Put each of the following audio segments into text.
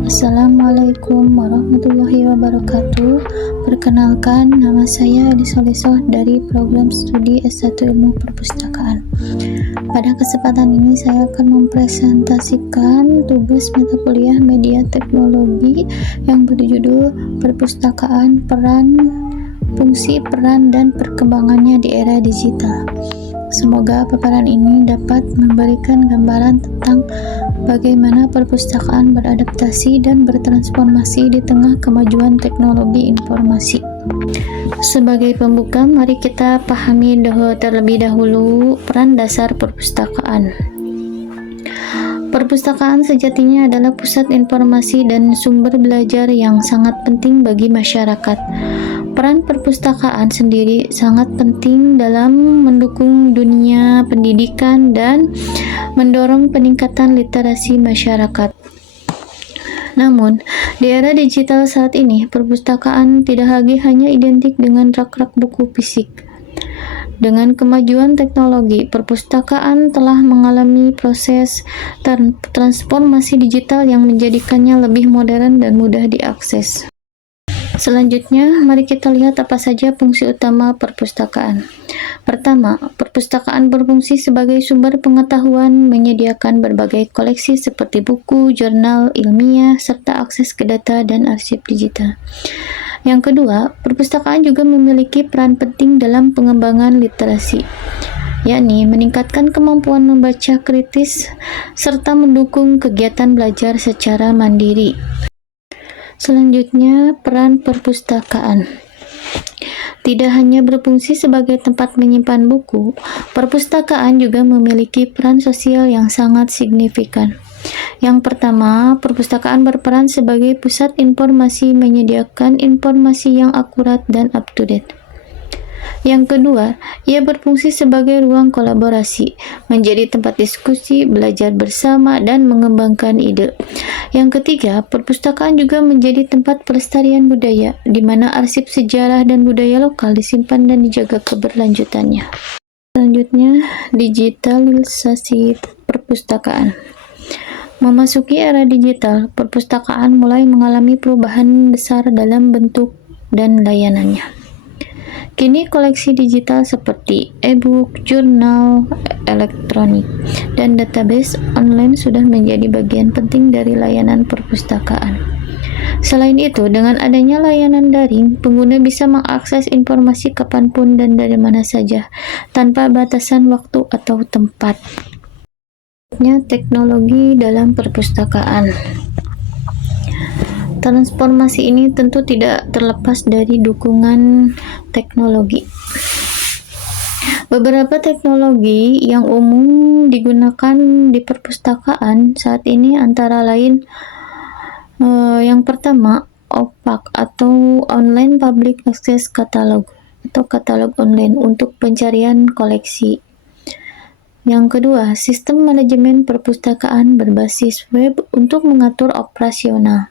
Assalamualaikum warahmatullahi wabarakatuh. Perkenalkan, nama saya Edi Solesoh dari program studi S1 Ilmu Perpustakaan. Pada kesempatan ini saya akan mempresentasikan tugas mata kuliah Media Teknologi yang berjudul Perpustakaan, Peran, Fungsi, Peran, dan Perkembangannya di Era Digital. Semoga paparan ini dapat memberikan gambaran tentang bagaimana perpustakaan beradaptasi dan bertransformasi di tengah kemajuan teknologi informasi. Sebagai pembuka, mari kita pahami terlebih dahulu peran dasar perpustakaan. Perpustakaan sejatinya adalah pusat informasi dan sumber belajar yang sangat penting bagi masyarakat. Peran perpustakaan sendiri sangat penting dalam mendukung dunia pendidikan dan mendorong peningkatan literasi masyarakat. Namun, di era digital saat ini, perpustakaan tidak lagi hanya identik dengan rak-rak buku fisik. Dengan kemajuan teknologi, perpustakaan telah mengalami proses transformasi digital yang menjadikannya lebih modern dan mudah diakses. Selanjutnya, mari kita lihat apa saja fungsi utama perpustakaan. Pertama, perpustakaan berfungsi sebagai sumber pengetahuan, menyediakan berbagai koleksi seperti buku, jurnal, ilmiah, serta akses ke data dan arsip digital. Yang kedua, perpustakaan juga memiliki peran penting dalam pengembangan literasi, yakni meningkatkan kemampuan membaca kritis serta mendukung kegiatan belajar secara mandiri. Selanjutnya, peran perpustakaan. Tidak hanya berfungsi sebagai tempat menyimpan buku, perpustakaan juga memiliki peran sosial yang sangat signifikan. Yang pertama, perpustakaan berperan sebagai pusat informasi, menyediakan informasi yang akurat dan up-to-date. Yang kedua, ia berfungsi sebagai ruang kolaborasi, menjadi tempat diskusi, belajar bersama, dan mengembangkan ide. Yang ketiga, perpustakaan juga menjadi tempat pelestarian budaya, di mana arsip sejarah dan budaya lokal disimpan dan dijaga keberlanjutannya. Selanjutnya, digitalisasi perpustakaan. Memasuki era digital, perpustakaan mulai mengalami perubahan besar dalam bentuk dan layanannya. Kini koleksi digital seperti e-book, jurnal elektronik, dan database online sudah menjadi bagian penting dari layanan perpustakaan. Selain itu, dengan adanya layanan daring, pengguna bisa mengakses informasi kapanpun dan dari mana saja, tanpa batasan waktu atau tempat. Teknologi dalam perpustakaan. Transformasi ini tentu tidak terlepas dari dukungan teknologi. Beberapa teknologi yang umum digunakan di perpustakaan saat ini antara lain yang pertama, OPAC atau Online Public Access Catalog atau katalog online untuk pencarian koleksi. Yang kedua, sistem manajemen perpustakaan berbasis web untuk mengatur operasional.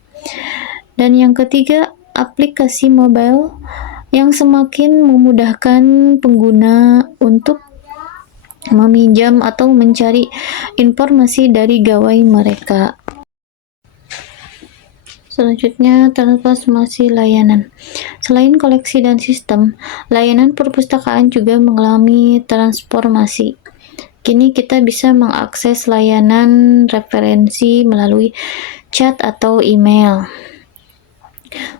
Dan yang ketiga, aplikasi mobile yang semakin memudahkan pengguna untuk meminjam atau mencari informasi dari gawai mereka. Selanjutnya, transformasi layanan. Selain koleksi dan sistem, layanan perpustakaan juga mengalami transformasi. Kini kita bisa mengakses layanan referensi melalui chat atau email.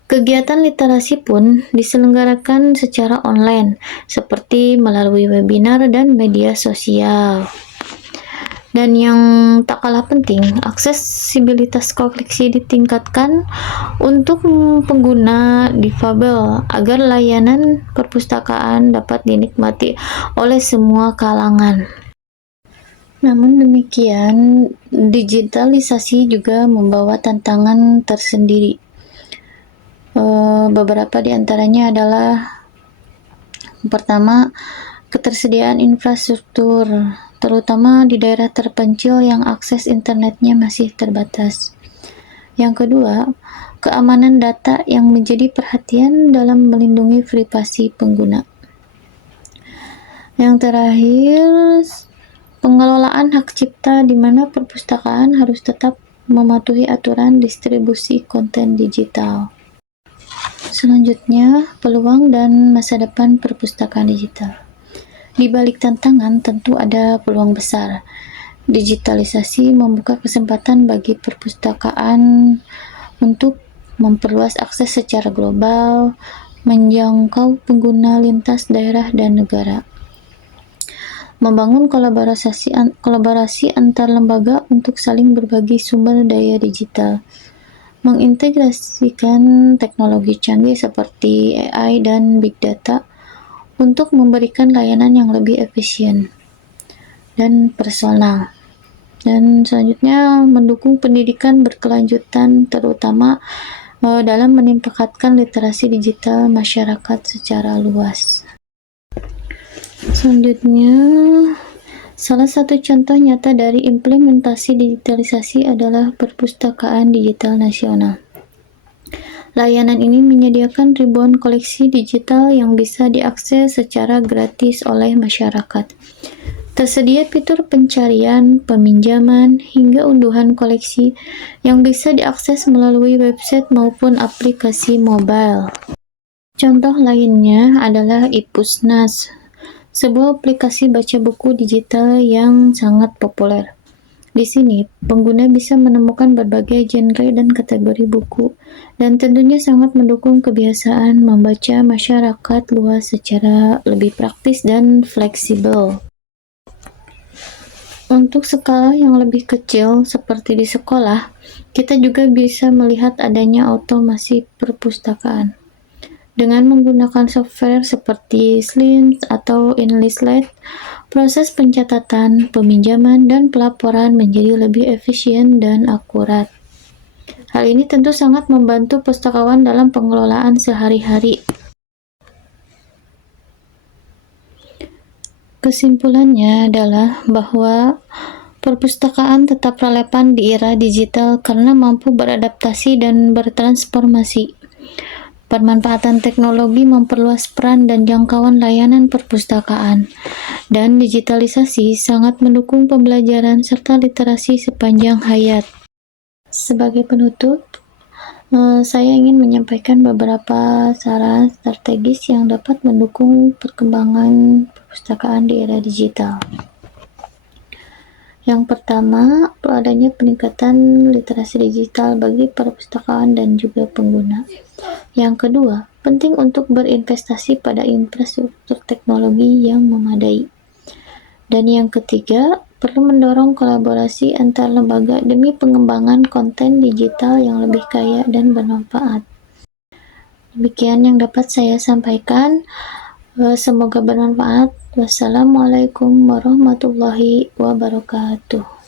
Kegiatan literasi pun diselenggarakan secara online, seperti melalui webinar dan media sosial. Dan yang tak kalah penting, aksesibilitas koleksi ditingkatkan untuk pengguna difabel agar layanan perpustakaan dapat dinikmati oleh semua kalangan. Namun demikian, digitalisasi juga membawa tantangan tersendiri. Beberapa di antaranya adalah pertama, ketersediaan infrastruktur, terutama di daerah terpencil yang akses internetnya masih terbatas. Yang kedua, keamanan data yang menjadi perhatian dalam melindungi privasi pengguna. Yang terakhir, pengelolaan hak cipta di mana perpustakaan harus tetap mematuhi aturan distribusi konten digital. Selanjutnya, peluang dan masa depan perpustakaan digital. Di balik tantangan tentu ada peluang besar. Digitalisasi membuka kesempatan bagi perpustakaan untuk memperluas akses secara global, menjangkau pengguna lintas daerah dan negara, membangun kolaborasi antar lembaga untuk saling berbagi sumber daya digital, mengintegrasikan teknologi canggih seperti AI dan Big Data untuk memberikan layanan yang lebih efisien dan personal. Dan selanjutnya, mendukung pendidikan berkelanjutan, terutama dalam meningkatkan literasi digital masyarakat secara luas. Selanjutnya, salah satu contoh nyata dari implementasi digitalisasi adalah perpustakaan digital nasional. Layanan ini menyediakan ribuan koleksi digital yang bisa diakses secara gratis oleh masyarakat. Tersedia fitur pencarian, peminjaman, hingga unduhan koleksi yang bisa diakses melalui website maupun aplikasi mobile. Contoh lainnya adalah iPusnas, sebuah aplikasi baca buku digital yang sangat populer. Di sini, pengguna bisa menemukan berbagai genre dan kategori buku, dan tentunya sangat mendukung kebiasaan membaca masyarakat luas secara lebih praktis dan fleksibel. Untuk skala yang lebih kecil, seperti di sekolah, kita juga bisa melihat adanya otomasi perpustakaan. Dengan menggunakan software seperti Slims atau InListLate, proses pencatatan, peminjaman, dan pelaporan menjadi lebih efisien dan akurat. Hal ini tentu sangat membantu pustakawan dalam pengelolaan sehari-hari. Kesimpulannya adalah bahwa perpustakaan tetap relevan di era digital karena mampu beradaptasi dan bertransformasi. Pemanfaatan teknologi memperluas peran dan jangkauan layanan perpustakaan, dan digitalisasi sangat mendukung pembelajaran serta literasi sepanjang hayat. Sebagai penutup, saya ingin menyampaikan beberapa saran strategis yang dapat mendukung perkembangan perpustakaan di era digital. Yang pertama, adanya peningkatan literasi digital bagi perpustakaan dan juga pengguna. Yang kedua, penting untuk berinvestasi pada infrastruktur teknologi yang memadai. Dan yang ketiga, perlu mendorong kolaborasi antar lembaga demi pengembangan konten digital yang lebih kaya dan bermanfaat. Demikian yang dapat saya sampaikan. Semoga bermanfaat. Wassalamualaikum warahmatullahi wabarakatuh.